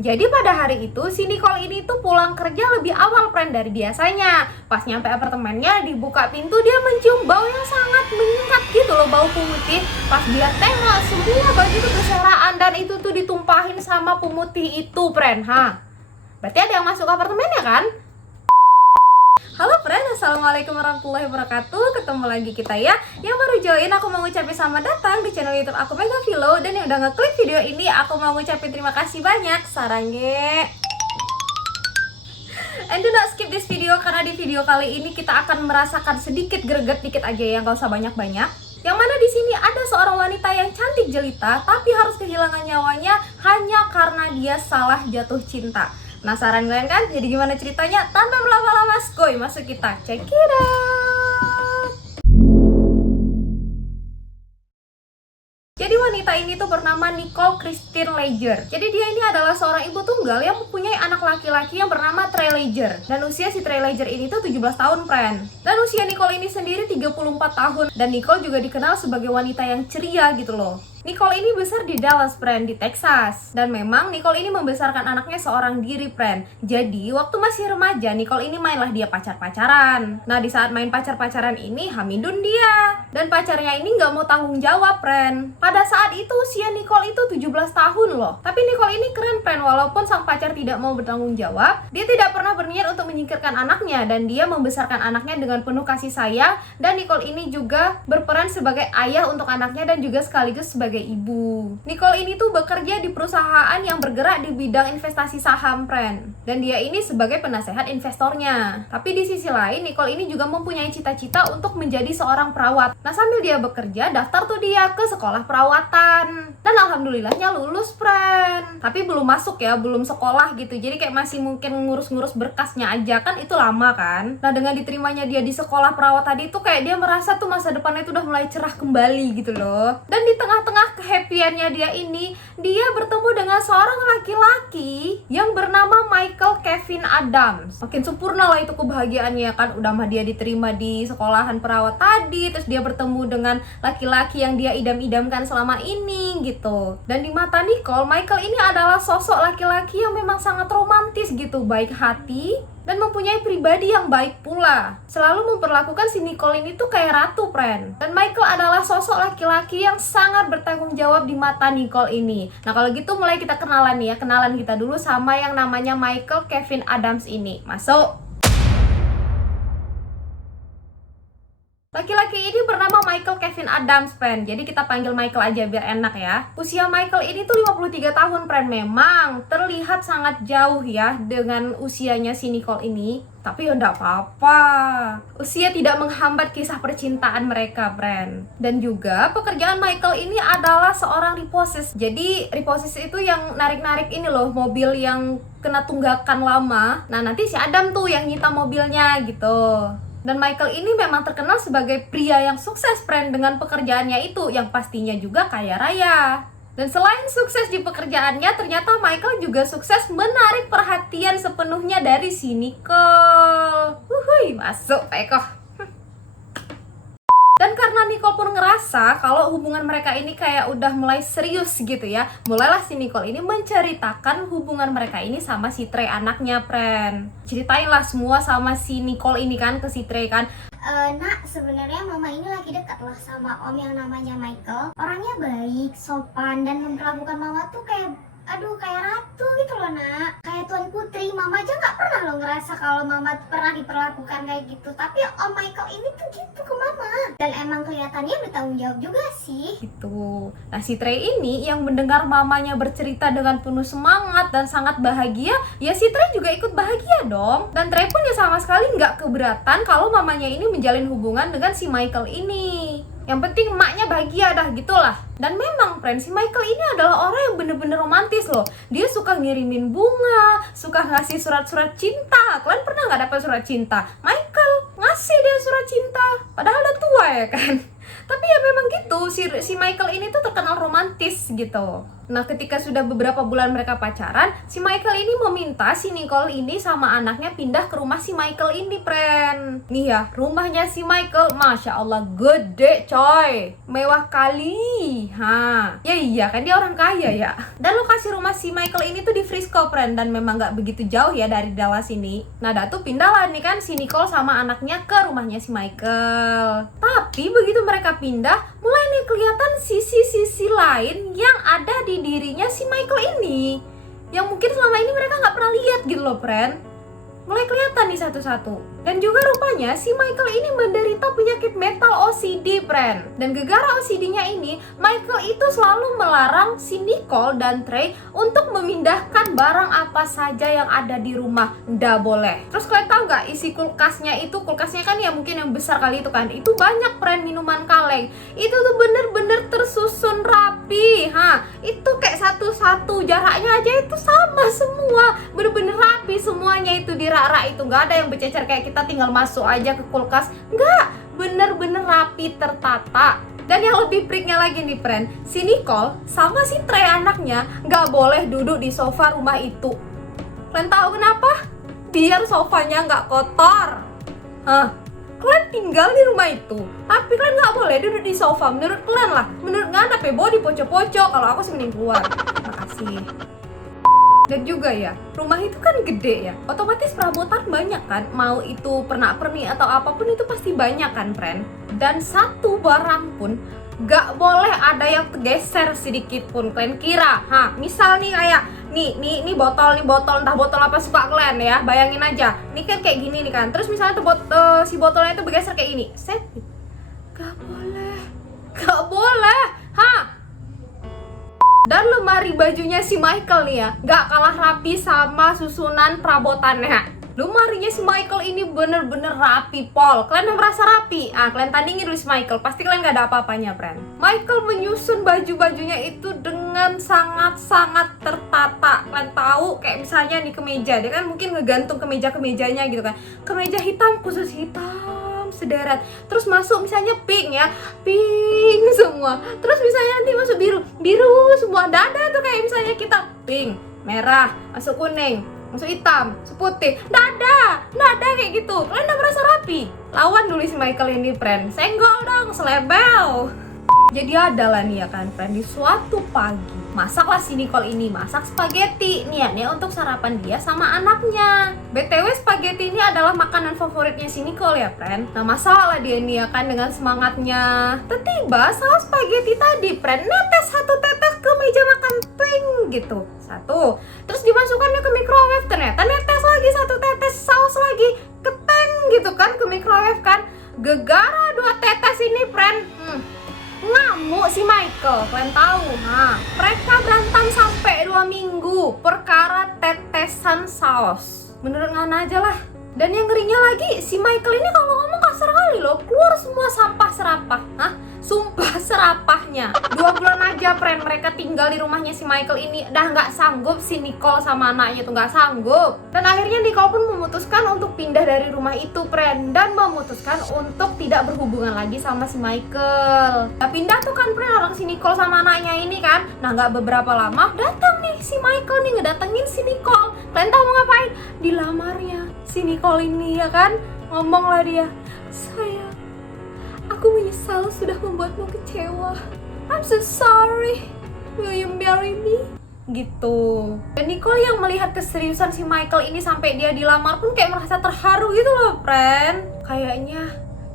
Jadi pada hari itu si Nicole ini tuh pulang kerja lebih awal friend dari biasanya. Pas nyampe apartemennya, dibuka pintu dia mencium bau yang sangat menyengat gitu loh, bau pemutih. Pas dia tengok semua baju itu berserakan dan itu tuh ditumpahin sama pemutih itu friend. Berarti ada yang masuk apartemennya kan? Halo friend, assalamualaikum warahmatullahi wabarakatuh. Ketemu lagi kita ya. Yang baru join, aku mau ngucapin selamat datang di channel YouTube aku Mega Vilo. Dan yang udah ngeklik video ini, aku mau ngucapin terima kasih banyak. Sarange. And do not skip this video, karena di video kali ini kita akan merasakan sedikit greget, dikit aja ya, gak usah banyak-banyak. Yang mana di sini ada seorang wanita yang cantik jelita, tapi harus kehilangan nyawanya hanya karena dia salah jatuh cinta. Penasaran kalian kan? Jadi gimana ceritanya? Tanpa berlama-lama, skoy, masuk kita check it out. Jadi wanita ini tuh bernama Nicole Christine Leger. Jadi dia ini adalah seorang ibu tunggal yang mempunyai anak laki-laki yang bernama Trey Leger. Dan usia si Trey Leger ini tuh 17 tahun, friend. Dan usia Nicole ini sendiri 34 tahun. Dan Nicole juga dikenal sebagai wanita yang ceria gitu loh. Nicole ini besar di Dallas, friend, di Texas. Dan memang Nicole ini membesarkan anaknya seorang diri, friend. Jadi, waktu masih remaja, Nicole ini mainlah dia pacar-pacaran. Nah, di saat main pacar-pacaran ini, hamidun dia. Dan pacarnya ini nggak mau tanggung jawab, friend. Pada saat itu, usia Nicole itu 17 tahun loh. Tapi Nicole ini keren, friend. Walaupun sang pacar tidak mau bertanggung jawab, dia tidak pernah berniat untuk menyingkirkan anaknya. Dan dia membesarkan anaknya dengan penuh kasih sayang. Dan Nicole ini juga berperan sebagai ayah untuk anaknya dan juga sekaligus sebagai ibu. Nicole ini tuh bekerja di perusahaan yang bergerak di bidang investasi saham, friend. Dan dia ini sebagai penasehat investornya. Tapi di sisi lain, Nicole ini juga mempunyai cita-cita untuk menjadi seorang perawat. Nah, sambil dia bekerja, daftar tuh dia ke sekolah perawatan. Dan alhamdulillahnya lulus, friend. Tapi belum masuk ya, belum sekolah gitu. Jadi kayak masih mungkin ngurus-ngurus berkasnya aja, kan itu lama kan. Nah, dengan diterimanya dia di sekolah perawat tadi tuh kayak dia merasa tuh masa depannya itu udah mulai cerah kembali gitu loh. Dan di tengah-tengah kehappyannya dia ini, dia bertemu dengan seorang laki-laki yang bernama Michael Kevin Adams. Makin sempurna lah itu kebahagiaannya kan, udah mah dia diterima di sekolahan perawat tadi, terus dia bertemu dengan laki-laki yang dia idam-idamkan selama ini gitu. Dan di mata Nicole, Michael ini adalah sosok laki-laki yang memang sangat romantis gitu, baik hati dan mempunyai pribadi yang baik pula. Selalu memperlakukan si Nicole ini tuh kayak ratu, friend. Dan Michael adalah sosok laki-laki yang sangat bertanggung jawab di mata Nicole ini. Nah, kalau gitu mulai kita kenalan nih ya. Kenalan kita dulu sama yang namanya Michael Kevin Adams ini. Masuk. Laki-laki ini bernama Michael Kevin Adams, friend. Jadi kita panggil Michael aja biar enak ya. Usia Michael ini tuh 53 tahun, friend. Memang terlihat sangat jauh ya dengan usianya si Nicole ini. Tapi ya udah apa-apa. Usia tidak menghambat kisah percintaan mereka, friend. Dan juga pekerjaan Michael ini adalah seorang repossess. Jadi repossess itu yang narik-narik ini loh, mobil yang kena tunggakan lama. Nah, nanti si Adam tuh yang nyita mobilnya gitu. Dan Michael ini memang terkenal sebagai pria yang sukses, friend, dengan pekerjaannya itu, yang pastinya juga kaya raya. Dan selain sukses di pekerjaannya, ternyata Michael juga sukses menarik perhatian sepenuhnya dari si Nicole. Wuhui, masuk Pak Eko. Dan karena Nicole pun ngerasa kalau hubungan mereka ini kayak udah mulai serius gitu ya, mulailah si Nicole ini menceritakan hubungan mereka ini sama si Trey anaknya, friend. Ceritainlah semua sama si Nicole ini kan ke si Trey kan. Nak, sebenarnya mama ini lagi dekat loh sama om yang namanya Michael. Orangnya baik, sopan, dan memperlakukan mama tuh kayak ratu gitu loh, nak. Kayak tuan putri. Mama aja nggak pernah loh ngerasa kalau mama pernah diperlakukan kayak gitu. Tapi om Michael ini tuh gitu ke mama. Dan emang kelihatannya bertanggung jawab juga sih. Gitu. Nah, si Trey ini yang mendengar mamanya bercerita dengan penuh semangat dan sangat bahagia, ya si Trey juga ikut bahagia dong. Dan Trey pun ya sama sekali nggak keberatan kalau mamanya ini menjalin hubungan dengan si Michael ini. Yang penting emaknya bahagia dah gitulah. Dan memang, friend, si Michael ini adalah orang yang bener-bener romantis loh. Dia suka ngirimin bunga, suka ngasih surat-surat cinta. Kalian pernah nggak dapat surat cinta? Michael ngasih dia surat cinta. Padahal udah tua ya kan. Tapi ya memang gitu, si Michael ini tuh terkenal romantis gitu. Nah, ketika sudah beberapa bulan mereka pacaran, si Michael ini meminta si Nicole ini sama anaknya pindah ke rumah si Michael ini, friend. Nih ya, rumahnya si Michael, Masya Allah, gede coy, mewah kali. Ya iya kan, dia orang kaya ya. Dan lokasi rumah si Michael ini tuh di Frisco, friend, dan memang gak begitu jauh ya dari Dallas ini. Nah, tuh pindah lah nih kan si Nicole sama anaknya ke rumahnya si Michael. Tapi begitu mereka pindah, mulai nih kelihatan sisi-sisi lain yang ada di dirinya si Michael ini, yang mungkin selama ini mereka nggak pernah lihat gitu loh, friend. Mulai kelihatan nih satu-satu. Dan juga rupanya si Michael ini menderita penyakit mental OCD, friend. Dan gegara OCD-nya ini, Michael itu selalu melarang si Nicole dan Trey untuk memindahkan barang apa saja yang ada di rumah. Nggak boleh. Terus kalian tahu nggak isi kulkasnya itu? Kulkasnya kan ya mungkin yang besar kali itu kan. Itu banyak, friend, minuman kaleng. Itu tuh bener-bener tersusun rapi. Itu kayak satu-satu, jaraknya aja itu sama semua. Bener-bener rapi semuanya itu di rak-rak itu. Nggak ada yang bercecer kayak kita tinggal masuk aja ke kulkas. Enggak, bener-bener rapi, tertata. Dan yang lebih freaknya lagi nih, friend, si Nicole sama si Trey anaknya nggak boleh duduk di sofa rumah itu. Kalian tahu kenapa? Biar sofanya nggak kotor. Kalian tinggal di rumah itu, tapi kalian nggak boleh duduk di sofa. Menurut kalian lah, menurut nggak ada bawa di pojok-pojok. Kalau aku sih mending keluar. Makasih. Dan juga ya, rumah itu kan gede ya, otomatis perabotan banyak kan. Mau itu pernak-pernik atau apapun itu pasti banyak kan, friend. Dan satu barang pun gak boleh ada yang tergeser sedikit pun. Kalian kira, misal nih kayak nih botol, entah botol apa suka kalian ya, bayangin aja. Nih kan kayak gini nih kan, terus misalnya tuh si botolnya itu bergeser kayak ini, set. Gak boleh. Dan lemari bajunya si Michael nih ya, gak kalah rapi sama susunan perabotannya. Lemarinya si Michael ini bener-bener rapi, pol. Kalian yang merasa rapi? Kalian tandingin dulu si Michael, pasti kalian gak ada apa-apanya, friend. Michael menyusun baju-bajunya itu dengan sangat-sangat tertata. Kalian tahu, kayak misalnya nih kemeja, dia kan mungkin ngegantung kemeja-kemejanya gitu kan. Kemeja hitam, khusus hitam sederet, terus masuk misalnya pink ya, pink semua, terus misalnya nanti masuk biru semua, dada tuh kayak misalnya kita pink, merah, masuk kuning, masuk hitam, masuk putih, dada kayak gitu. Kalian udah merasa rapi? Lawan dulu si Michael ini, friend. Senggol dong, selebel. Jadi adalah nih ya kan, friend, di suatu pagi masaklah si Nicole ini masak spaghetti, niatnya untuk sarapan dia sama anaknya. BTW spaghetti ini adalah makanan favoritnya si Nicole ya, friend. Nah, masalah dia nih ya kan dengan semangatnya, tiba-tiba saus spaghetti tadi, friend, netes satu tetes ke meja makan, ping gitu. Satu, terus dimasukkannya ke microwave, ternyata netes lagi satu tetes saus lagi, keteng gitu kan ke microwave kan. Gegara 2 tetes ini, friend, ngamuk si Michael. Kalian tahu, mereka berantem sampai 2 minggu perkara tetesan saus. Menurut Ngana aja lah. Dan yang ngerinya lagi, si Michael ini kalau ngomong kasar kali loh, keluar semua sampah serapah. Sumpah serapahnya. 2 bulan aja, friend, mereka tinggal di rumahnya si Michael ini. Udah nggak sanggup si Nicole sama anaknya tuh, nggak sanggup. Dan akhirnya Nicole pun memutuskan untuk pindah dari rumah itu, friend, dan memutuskan untuk tidak berhubungan lagi sama si Michael. Nah, pindah tuh kan, friend, orang si Nicole sama anaknya ini kan. Nah, nggak beberapa lama datang nih si Michael nih ngedatengin si Nicole. Kalian tahu mau ngapain? Dilamarnya si Nicole ini ya kan. Ngomong lah dia, sayang, aku menyesal sudah membuatmu kecewa. I'm so sorry. Will you marry me? Gitu. Dan Nicole yang melihat keseriusan si Michael ini sampai dia dilamar pun kayak merasa terharu gitu loh, friend. Kayaknya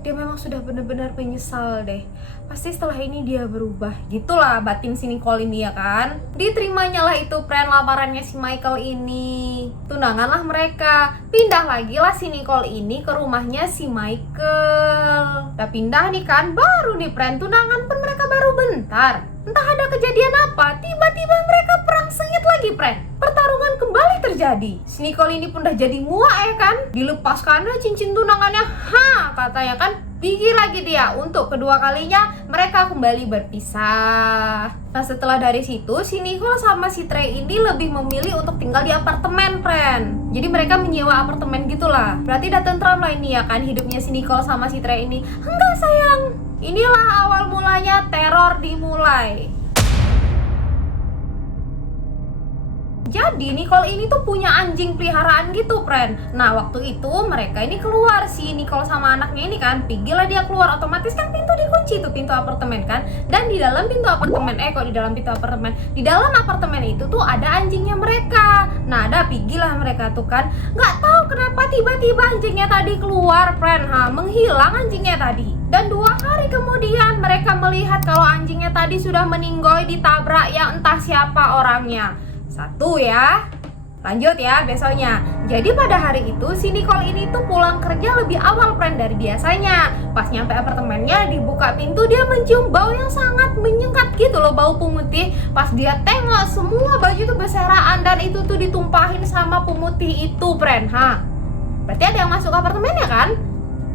dia memang sudah benar-benar menyesal deh. Pasti setelah ini dia berubah. Gitulah batin si Nicole ini ya kan. Diterimanya lah itu, friend, lamarannya si Michael ini. Tunanganlah mereka. Pindah lagi lah si Nicole ini ke rumahnya si Michael. Udah pindah nih kan, baru nih, friend, tunangan pun mereka baru bentar. Entah ada kejadian apa, tiba-tiba mereka perang sengit lagi, friend. Pertarungan kembali terjadi. Si Nicole ini pun udah jadi muak ya kan. Dilepaskannya cincin tunangannya. Katanya kan gigi lagi dia. Untuk kedua kalinya mereka kembali berpisah. Nah, setelah dari situ si Nicole sama si Trey ini lebih memilih untuk tinggal di apartemen, friend. Jadi mereka menyewa apartemen gitulah. Berarti udah tentram lah ini ya kan hidupnya si Nicole sama si Trey ini. Enggak, sayang. Inilah awal mulanya teror dimulai. Jadi Nicole ini tuh punya anjing peliharaan gitu, friend. Nah, waktu itu mereka ini keluar, si Nicole sama anaknya ini kan, pergilah dia keluar, otomatis kan pintu dikunci tuh, pintu apartemen kan. Dan di dalam pintu apartemen, di dalam apartemen itu tuh ada anjingnya mereka. Nah, pergilah mereka tuh kan, nggak tahu kenapa tiba-tiba anjingnya tadi keluar, friend. Menghilang anjingnya tadi. Dan 2 hari kemudian mereka melihat kalau anjingnya tadi sudah meninggoy ditabrak yang entah siapa orangnya. 1 ya. Lanjut ya besoknya. Jadi pada hari itu si Nicole ini tuh pulang kerja lebih awal, friend, dari biasanya. Pas nyampe apartemennya, dibuka pintu, dia mencium bau yang sangat menyengat gitu loh, bau pemutih. Pas dia tengok, semua baju tuh berseraan dan itu tuh ditumpahin sama pemutih itu, friend. Berarti ada yang masuk apartemennya kan?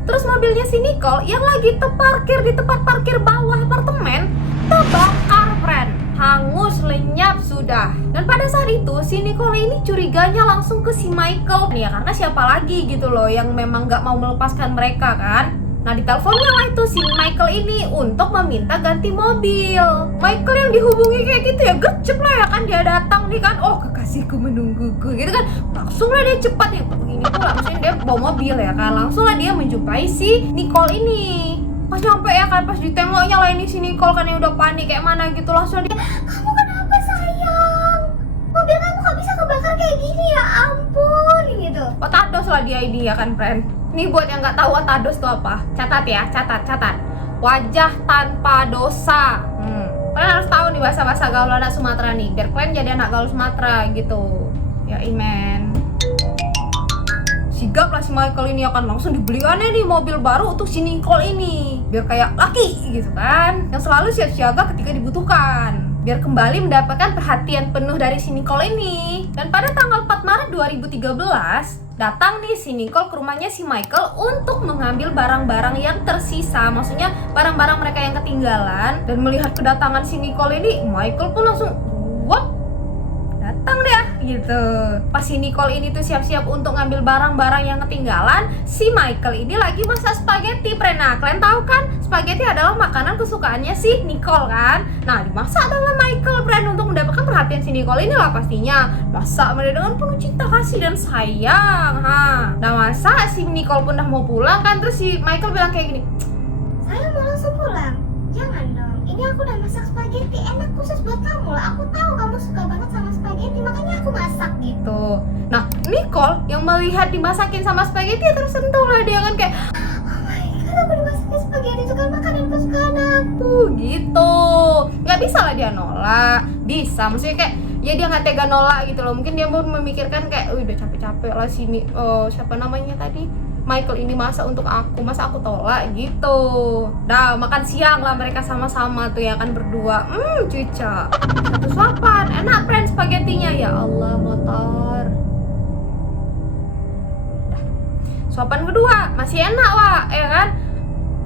Terus mobilnya si Nicole yang lagi terparkir di tempat parkir bawah apartemen terbakar, friend. Hangus, lenyap sudah. Dan pada saat itu si Nicole ini curiganya langsung ke si Michael. Ya karena siapa lagi gitu loh yang memang gak mau melepaskan mereka kan. Nah, diteleponnya lah itu si Michael ini untuk meminta ganti mobil. Michael yang dihubungi kayak gitu ya, gercep lah ya kan, dia datang nih kan, oh kekasihku menungguku gitu kan. Langsung lah dia cepat ya, ini tuh langsung dia bawa mobil ya kan. Langsung lah dia menjumpai si Nicole ini. Pas nyampe ya kan, pas ditengoknya lah ini si Nicole kan yang udah panik kayak mana gitu. Langsung dia, kamu kenapa sayang? Mobil kamu gak bisa kebakar kayak gini, ya ampun gitu. Otados lah dia ini ya kan, friend. Nih buat yang gak tahu otados itu apa, catat ya, catat. Wajah tanpa dosa. Kalian harus tahu nih bahasa-bahasa gaul anak Sumatera nih, biar kalian jadi anak gaul Sumatera gitu. Ya imen. Sigap lah si Michael ini akan langsung dibeliannya nih mobil baru untuk si Nicole ini, biar kayak laki gitu kan, yang selalu siap siaga ketika dibutuhkan, biar kembali mendapatkan perhatian penuh dari si Nicole ini. Dan pada tanggal 4 Maret 2013 datang nih si Nicole ke rumahnya si Michael untuk mengambil barang-barang yang tersisa, maksudnya barang-barang mereka yang ketinggalan. Dan melihat kedatangan si Nicole ini, Michael pun langsung what? Datang deh gitu. Pas si Nicole ini tuh siap-siap untuk ngambil barang-barang yang ketinggalan, si Michael ini lagi masak spaghetti, friend. Nah, kalian tahu kan spaghetti adalah makanan kesukaannya si Nicole kan. Nah, dimasak sama Michael, friend, untuk mendapatkan perhatian si Nicole inilah pastinya. Masak dengan penuh cinta kasih dan sayang. Nah, masa si Nicole pun udah mau pulang kan, terus si Michael bilang kayak gini, saya mau langsung pulang. Jangan dong, ini aku udah masak spaghetti enak khusus buat kamu lah. Aku tahu kamu suka banget sama spaghetti, makanya aku masak gitu. Nah, Nicole yang melihat dimasakin sama spaghetti tersentuh lah dia kan kayak, oh my god, aku dimasakin spaghetti, itu kan makanan kesukaan aku gitu. Gak bisa lah dia nolak. Bisa, maksudnya kayak ya dia nggak tega nolak gitu loh. Mungkin dia pun memikirkan kayak, udah capek-capek lah sini, siapa namanya tadi, Michael ini masak untuk aku, masa aku tolak gitu. Nah, makan siang lah mereka sama-sama tuh ya kan berdua. Cuca. 1 suapan, enak, friend, spagettinya. Ya Allah, motor. Suapan kedua masih enak, Wak, ya kan.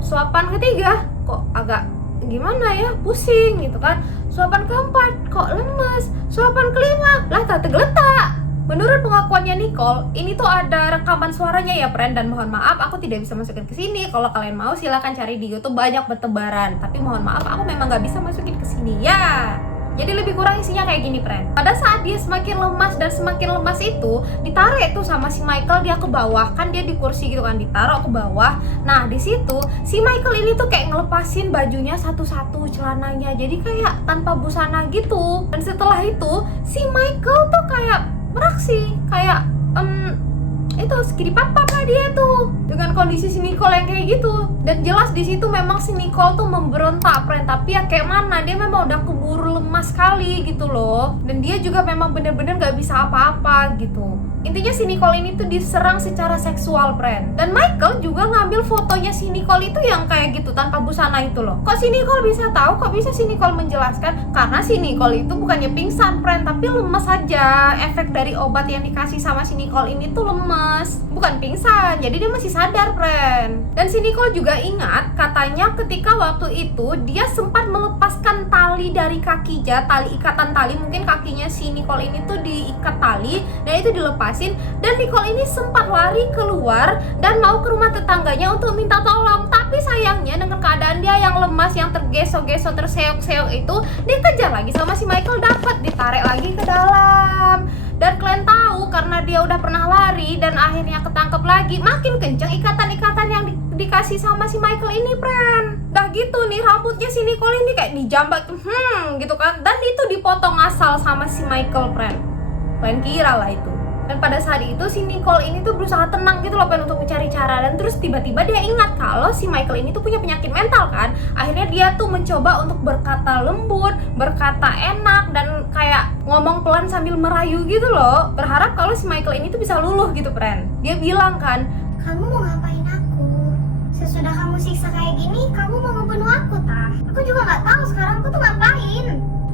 Suapan ketiga kok agak gimana ya, pusing gitu kan. Suapan keempat kok lemes. Suapan kelima lah tak tergeletak. Menurut pengakuannya Nicole, ini tuh ada rekaman suaranya ya, friend, dan mohon maaf aku tidak bisa masukin ke sini. Kalau kalian mau silahkan cari di YouTube, banyak bertebaran. Tapi mohon maaf aku memang nggak bisa masukin ke sini ya. Jadi lebih kurang isinya kayak gini, friend. Pada saat dia semakin lemas dan semakin lemas itu, ditarik tuh sama si Michael dia ke bawah. Kan dia di kursi gitu kan, ditaruh ke bawah. Nah, di situ si Michael ini tuh kayak ngelepasin bajunya satu-satu, celananya. Jadi kayak tanpa busana gitu. Dan setelah itu, si Michael tuh kayak beraksi kayak itu skidi papap lah dia tuh dengan kondisi si Nicole yang kayak gitu. Dan jelas di situ memang si Nicole tuh memberontak, friend, tapi ya kayak mana, dia memang udah keburu lemas sekali gitu loh. Dan dia juga memang bener-bener gak bisa apa-apa gitu. Intinya si Nicole ini tuh diserang secara seksual, friend. Dan Michael juga ngambil fotonya si Nicole itu yang kayak gitu tanpa busana itu loh. Kok si Nicole bisa tahu? Kok bisa si Nicole menjelaskan? Karena si Nicole itu bukannya pingsan, friend, tapi lemes aja. Efek dari obat yang dikasih sama si Nicole ini tuh lemes, bukan pingsan. Jadi dia masih sadar, friend. Dan si Nicole juga ingat katanya ketika waktu itu dia sempat melepaskan tali dari kakinya, tali ikatan tali, mungkin kakinya si Nicole ini tuh diikat tali dan itu dilepas. Dan Nicole ini sempat lari keluar dan mau ke rumah tetangganya untuk minta tolong. Tapi sayangnya dengan keadaan dia yang lemas, yang tergesok-gesok, terseok-seok itu, dikejar lagi sama si Michael, dapat ditarik lagi ke dalam. Dan kalian tahu karena dia udah pernah lari dan akhirnya ketangkep lagi, makin kenceng ikatan-ikatan yang dikasih sama si Michael ini, friend. Dah gitu nih rambutnya si Nicole ini kayak dijambak gitu kan, dan itu dipotong asal sama si Michael, friend. Kalian kira lah itu. Dan pada saat itu si Nicole ini tuh berusaha tenang gitu loh, pengen untuk mencari cara. Dan terus tiba-tiba dia ingat kalau si Michael ini tuh punya penyakit mental kan. Akhirnya dia tuh mencoba untuk berkata lembut, berkata enak, dan kayak ngomong pelan sambil merayu gitu loh, berharap kalau si Michael ini tuh bisa luluh gitu, friend. Dia bilang kan, "Kamu mau ngapain aku? Sesudah kamu siksa kayak gini, kamu mau ngebunuh aku, tah? Aku juga nggak tahu sekarang aku tuh ngapain."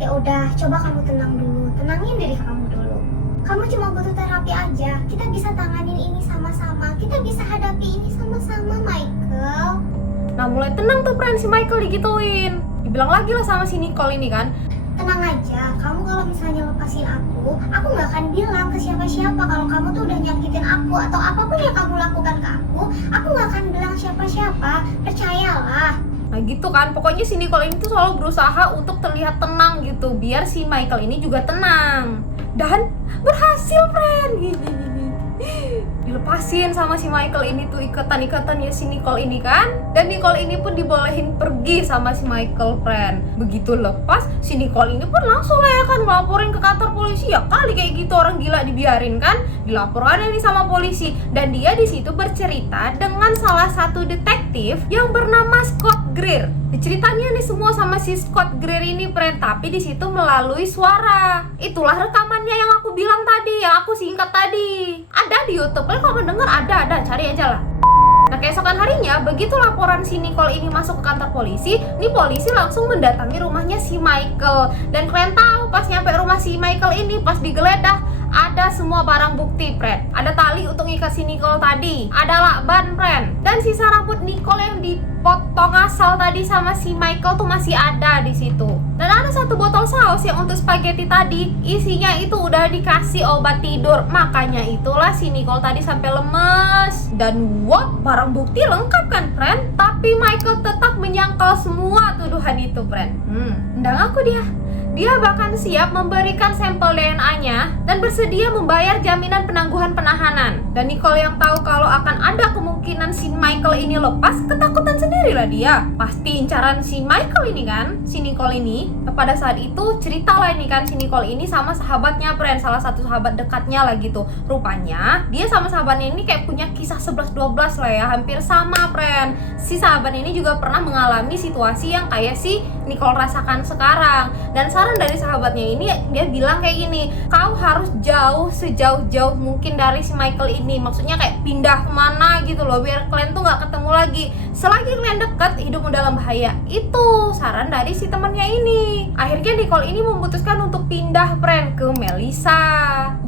"Ya udah, coba kamu tenang dulu, tenangin diri kamu dulu. Kamu cuma butuh terapi aja. Kita bisa tanganin ini sama-sama. Kita bisa hadapi ini sama-sama, Michael." nah mulai tenang tuh, friend, si Michael digituin. Dibilang lagi lah sama si Nicole ini kan, "Tenang aja, kamu kalau misalnya lepasin aku nggak akan bilang ke siapa-siapa kalau kamu tuh udah nyakitin aku atau apapun yang kamu lakukan ke aku nggak akan bilang siapa-siapa, percayalah." Nah gitu kan, pokoknya si Nicole ini tuh selalu berusaha untuk terlihat tenang gitu, biar si Michael ini juga tenang. Dan berhasil, friend. Dilepasin sama si Michael ini tuh ikatan-ikatannya si Nicole ini kan. Dan Nicole ini pun dibolehin pergi sama si Michael, friend. Begitu lepas, si Nicole ini pun langsung lah ya kan ngelaporin ke kantor polisi. Ya kali kayak gitu orang gila dibiarin kan. Dilaporkan ini sama polisi. Dan dia di situ bercerita dengan salah satu detektif yang bernama Scott Greer. Ceritanya nih semua sama si Scott Greer ini, friend, tapi di situ melalui suara. Itulah rekamannya yang aku bilang tadi, yang aku singkat tadi. Ada di YouTube, kalian kalau mendengar ada, cari aja lah. Nah keesokan harinya, begitu laporan si Nicole ini masuk ke kantor polisi, nih polisi langsung mendatangi rumahnya si Michael. Dan kalian tahu pas nyampe rumah si Michael ini, pas digeledah, ada semua barang bukti, friend. Ada tali untuk ngikat si Nicole tadi, ada lakban, friend, dan sisa rambut Nicole yang dipotong asal tadi sama si Michael tuh masih ada di situ. Dan ada satu botol saus yang untuk spaghetti tadi, isinya itu udah dikasih obat tidur. Makanya itulah si Nicole tadi sampai lemes. Dan what? Barang bukti lengkap kan, friend? Tapi Michael tetap menyangkal semua tuduhan itu, friend. Ndang aku dia. Dia bahkan siap memberikan sampel DNA-nya dan bersedia membayar jaminan penangguhan penahanan. Dan Nicole yang tahu kalau akan ada kemungkinan si Michael ini lepas, ketakutan sendirilah dia. Pasti incaran si Michael ini kan, si Nicole ini. Pada saat itu ceritalah ini kan si Nicole ini sama sahabatnya, friend, salah satu sahabat dekatnya lah gitu. Rupanya dia sama sahabatnya ini kayak punya kisah 11-12 lah ya, hampir sama, friend. Si sahabat ini juga pernah mengalami situasi yang kayak si Nicole rasakan sekarang. Dan saran dari sahabatnya ini, dia bilang kayak gini, kau harus jauh, sejauh-jauh mungkin dari si Michael ini. Maksudnya kayak pindah kemana gitu loh, biar kalian tuh gak ketemu lagi. Selagi kalian dekat, hidupmu dalam bahaya. Itu saran dari si temannya ini. Akhirnya Nicole ini memutuskan untuk pindah, friend, ke Melissa.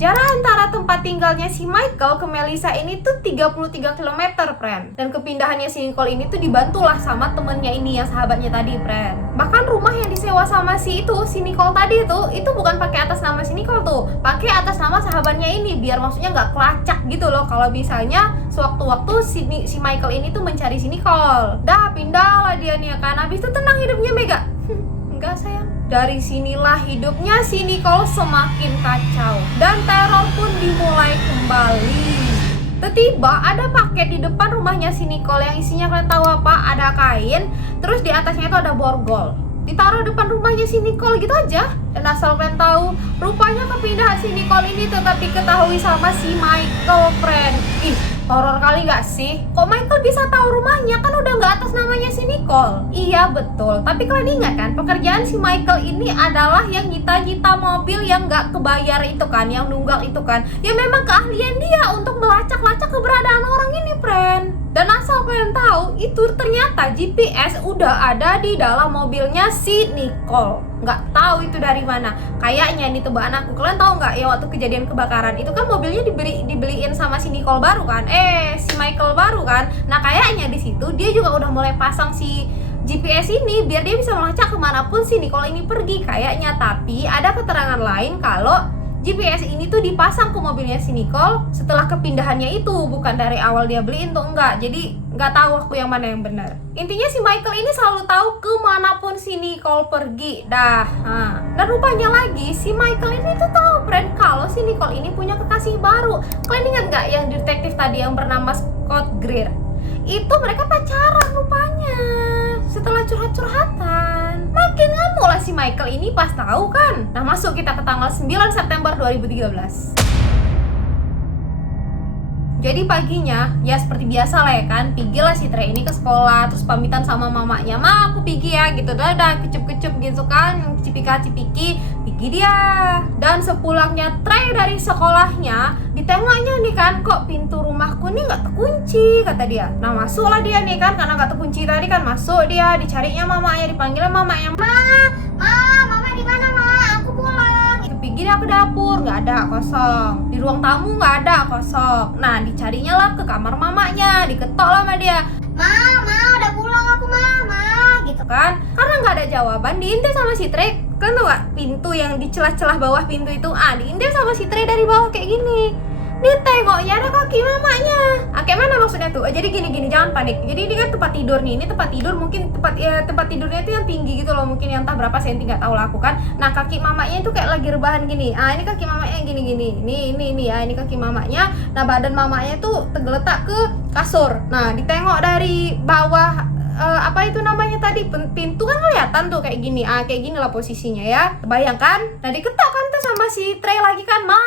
Jarak antara tempat tinggalnya si Michael ke Melissa ini tuh 33 km, friend. Dan kepindahannya si Nicole ini tuh dibantulah sama temennya ini, yang sahabatnya tadi, friend. Bahkan rumah yang disewa sama si Nicole tadi itu bukan pakai atas nama si Nicole tuh, pakai atas nama sahabatnya ini, biar maksudnya nggak kelacak gitu loh kalau misalnya sewaktu-waktu si Michael ini tuh mencari si Nicole. Dah pindah lah dia nih kan, habis itu tenang hidupnya Mega. Enggak sayang. Dari sinilah hidupnya si Nicole semakin kacau dan teror pun dimulai kembali. Tiba-tiba ada paket di depan rumahnya si Nicole yang isinya kalian tahu apa? Ada kain, terus di atasnya itu ada borgol. Ditaruh depan rumahnya si Nicole gitu aja. Dan asal kalian tahu, rupanya kepindahan si Nicole ini tetap diketahui sama si Michael, friend. Ih, horor kali gak sih? Kok Michael bisa tahu rumahnya? Kan udah gak atas namanya si Nicole. Iya betul, tapi kalian ingat kan, pekerjaan si Michael ini adalah yang nyita-nyita mobil yang gak kebayar itu kan, yang nunggak itu kan. Ya memang keahlian dia untuk melacak-lacak keberadaan orang ini, friend. Dan asal kalian tahu, itu ternyata GPS udah ada di dalam mobilnya si Nicole. Nggak tahu itu dari mana. Kayaknya ini tebakan aku. Kalian tahu nggak ya waktu kejadian kebakaran itu kan mobilnya dibeliin sama si Nicole baru kan? Si Michael baru kan? Nah kayaknya di situ dia juga udah mulai pasang si GPS ini biar dia bisa melacak kemanapun si Nicole ini pergi kayaknya. Tapi ada keterangan lain kalau GPS ini tuh dipasang ke mobilnya si Nicole setelah kepindahannya itu, bukan dari awal dia beliin tuh, enggak. Jadi nggak tahu aku yang mana yang benar. Intinya si Michael ini selalu tahu kemanapun si Nicole pergi dah. Dan rupanya lagi si Michael ini tuh tahu friend kalau si Nicole ini punya kekasih baru. Kalian ingat nggak yang detektif tadi yang bernama Scott Greer? Itu mereka pacaran rupanya. Setelah curhat-curhatan, makin ngamuk lah si Michael ini pas tahu kan. Nah, masuk kita ke tanggal 9 September 2013. Jadi paginya, ya seperti biasa lah ya kan, pergilah si Trey ini ke sekolah, terus pamitan sama mamanya, "Ma, aku pergi ya," gitu, dadah, kecup-kecup gitu kan, cipika-cipiki, pergi dia. Dan sepulangnya Trey dari sekolahnya, ditengoknya nih kan, kok pintu rumahku nih nggak terkunci, kata dia. Nah, masuklah dia nih kan, karena nggak terkunci tadi kan, masuk dia, dicarinya mamanya, dipanggilnya mamanya, Ma, mama di mana, Ma? Aku pulang. Pergi dia ke dapur, nggak ada, kosong. Di ruang tamu nggak ada, kosong. Nah, dicarinya lah ke kamar mamanya, diketok lah sama dia. Ma, udah pulang aku, Mama, gitu Kan, karena nggak ada jawaban, diintip sama si Trey. Kalian tau gak, pintu yang di celah-celah bawah pintu itu, diintip sama si Trey dari bawah kayak gini. Ditengoknya ada kaki mamanya. Kayak mana maksudnya tuh? Jadi gini, jangan panik. Jadi ini kan tempat tidur nih. Ini tempat tidur, mungkin tempat tidurnya itu yang tinggi gitu loh, mungkin yang entah berapa senti nggak tahu lah aku kan. Nah, kaki mamanya itu kayak lagi rebahan gini. Ini kaki mamanya gini. Ini ya, ini kaki mamanya. Nah, badan mamanya tuh tergeletak ke kasur. Nah, ditengok dari bawah apa itu namanya tadi, pintu kan kelihatan tuh kayak gini. Kayak gini lah posisinya ya. Bayangkan. Nah, diketok kan tuh sama si Trey lagi kan, ma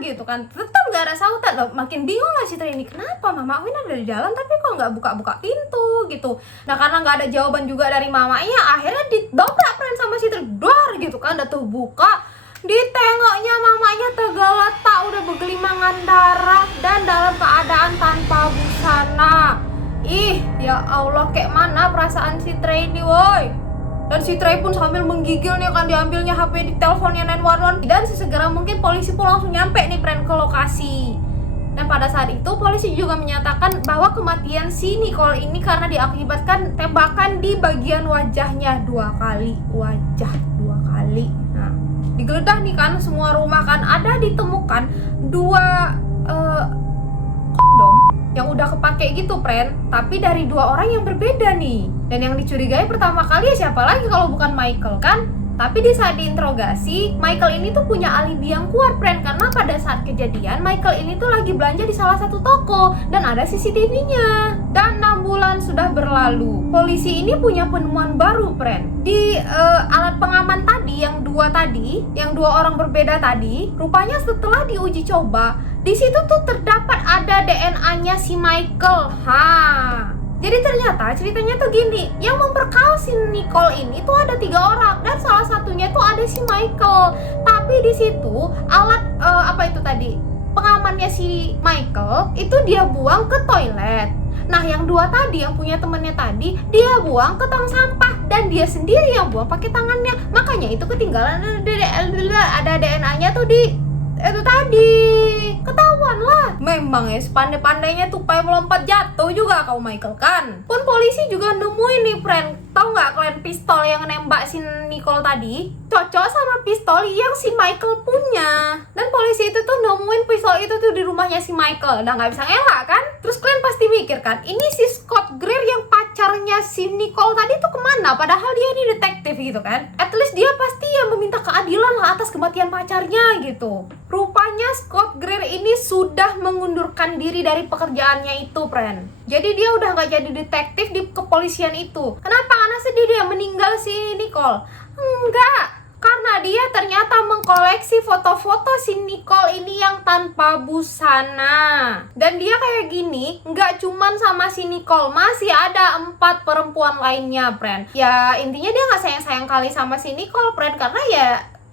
gitu kan. Tetap nggak ada sautan loh. Makin bingung lah si Trey ini, kenapa mama aku ini ada di dalam tapi kok nggak buka pintu gitu. Nah, karena nggak ada jawaban juga dari mamanya, akhirnya didobrak friend sama si Trey, dor gitu kan, udah tuh buka. Ditengoknya mamanya tergeletak udah bergelimangan darah dan dalam keadaan tanpa busana. Ya Allah, kayak mana perasaan si Trey ini woi. Dan si Trey pun sambil menggigil nih kan, diambilnya HP, di teleponnya 911. Dan sesegera mungkin polisi pun langsung nyampe nih friend ke lokasi. Dan pada saat itu polisi juga menyatakan bahwa kematian si Nicole ini karena diakibatkan tembakan di bagian wajahnya 2 kali. Nah, digeledah nih kan semua rumah kan, ada ditemukan 2 kondom yang udah kepake gitu friend, tapi dari 2 orang yang berbeda nih. Dan yang dicurigai pertama kali ya siapa lagi kalau bukan Michael kan. Tapi di saat diinterogasi, Michael ini tuh punya alibi yang kuat friend, karena pada saat kejadian Michael ini tuh lagi belanja di salah satu toko dan ada CCTV-nya. Dan 6 bulan sudah berlalu, polisi ini punya penemuan baru friend. Di alat pengaman tadi, yang 2 orang berbeda tadi, rupanya setelah diuji coba, di situ tuh terdapat ada DNA-nya si Michael. Jadi ternyata ceritanya tuh gini, yang memperkaos si Nicole ini tuh ada 3 orang dan salah satunya tuh ada si Michael. Tapi di situ alat pengamannya si Michael itu dia buang ke toilet. Nah, yang 2 tadi, yang punya temennya tadi, dia buang ke tong sampah dan dia sendiri yang buang pakai tangannya. Makanya itu ketinggalan ada DNA-nya tuh di itu tadi. Ketahuan lah. Memang ya sepandai-pandainya tupai melompat jatuh juga kau Michael kan. Pun polisi juga nemuin nih friend, tahu nggak kalian pistol yang nembak si Nicole tadi cocok sama pistol yang si Michael punya. Dan polisi itu tuh nemuin pistol itu tuh di rumahnya si Michael. Udah nggak bisa ngelak kan. Terus kalian pasti mikir kan, ini si Scott Greer yang pacarnya si Nicole tadi tuh kemana? Padahal dia ini detektif gitu kan. At least dia pasti yang meminta keadilan lah atas kematian pacarnya gitu. Rupanya Scott Greer ini sudah mengundurkan diri dari pekerjaannya itu, friend. Jadi dia udah nggak jadi detektif di kepolisian itu. Kenapa? Karena sedih dia meninggal si Nicole. Enggak, karena dia ternyata mengkoleksi foto-foto si Nicole ini yang tanpa busana. Dan dia kayak gini, nggak cuman sama si Nicole, masih ada 4 perempuan lainnya, friend. Ya intinya dia nggak sayang-sayang kali sama si Nicole, friend, karena ya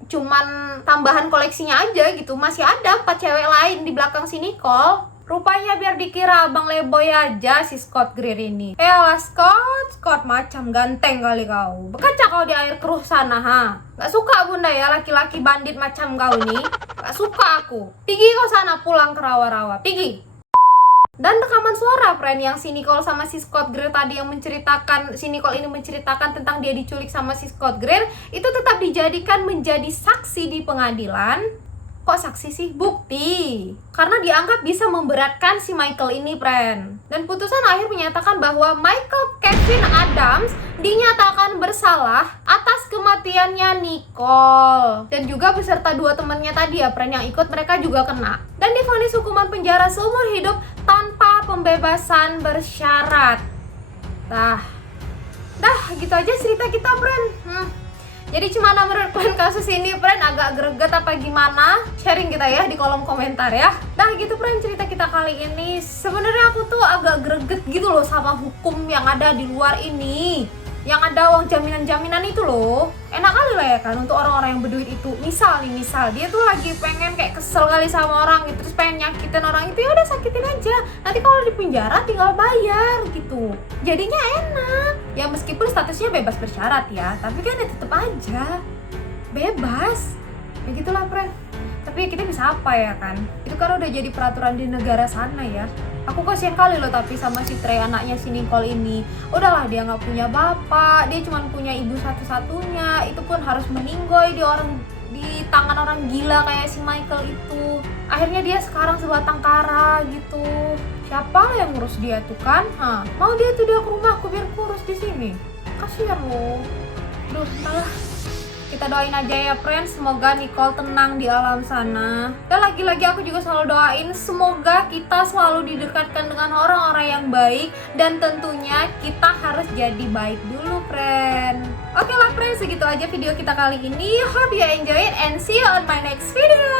cuman tambahan koleksinya aja gitu. Masih ada 4 cewek lain di belakang si Nicole. Rupanya biar dikira abang leboy aja si Scott Greer ini. Elah Scott macam ganteng kali kau. Berkaca kau di air keruh sana Gak suka bunda ya laki-laki bandit macam kau ini. Gak suka aku. Pergi kau sana pulang ke rawa-rawa. Pergi. Dan rekaman suara friend yang si Nicole sama si Scott Greer tadi yang menceritakan, si Nicole ini menceritakan tentang dia diculik sama si Scott Greer, itu tetap dijadikan menjadi saksi di pengadilan. Kok saksi sih? Bukti. Karena dianggap bisa memberatkan si Michael ini, friend. Dan putusan akhir menyatakan bahwa Michael Kevin Adams dinyatakan bersalah atas kematiannya Nicole. Dan juga beserta 2 temannya tadi ya, friend, yang ikut, mereka juga kena. Dan divonis hukuman penjara seumur hidup tanpa pembebasan bersyarat. Dah, gitu aja cerita kita, friend. Jadi gimana menurut kalian kasus ini, friend? Agak greget apa gimana? Sharing kita ya di kolom komentar ya. Nah gitu, friend, cerita kita kali ini. Sebenarnya aku tuh agak greget gitu loh sama hukum yang ada di luar ini. Yang ada uang jaminan-jaminan itu loh. Enak kali lah ya kan untuk orang-orang yang berduit itu. Misal dia tuh lagi pengen kayak kesel kali sama orang gitu, terus pengen nyakitin orang itu, ya udah sakitin aja. Nanti kalau di penjara tinggal bayar gitu. Jadinya enak. Ya meskipun statusnya bebas bersyarat ya, tapi kan ya tetep aja bebas. Ya gitulah, friend. Tapi kita bisa apa ya kan? Itu kan udah jadi peraturan di negara sana ya. Aku kasihan kali loh tapi sama si Trey, anaknya si Nicole ini. Udahlah, dia nggak punya bapak, dia cuma punya ibu satu-satunya. Itu pun harus meninggoy di tangan orang gila kayak si Michael itu. Akhirnya dia sekarang sebatang kara gitu. Siapa lah yang ngurus dia tuh kan? Mau dia tuh dia ke rumahku biar kurus di sini. Kasihan loh. Duh, entahlah. Kita doain aja ya, friends, semoga Nicole tenang di alam sana. Dan lagi-lagi aku juga selalu doain semoga kita selalu didekatkan dengan orang-orang yang baik. Dan tentunya kita harus jadi baik dulu, friend. Oke lah, friends, segitu aja video kita kali ini. Hope you enjoy it and see you on my next video.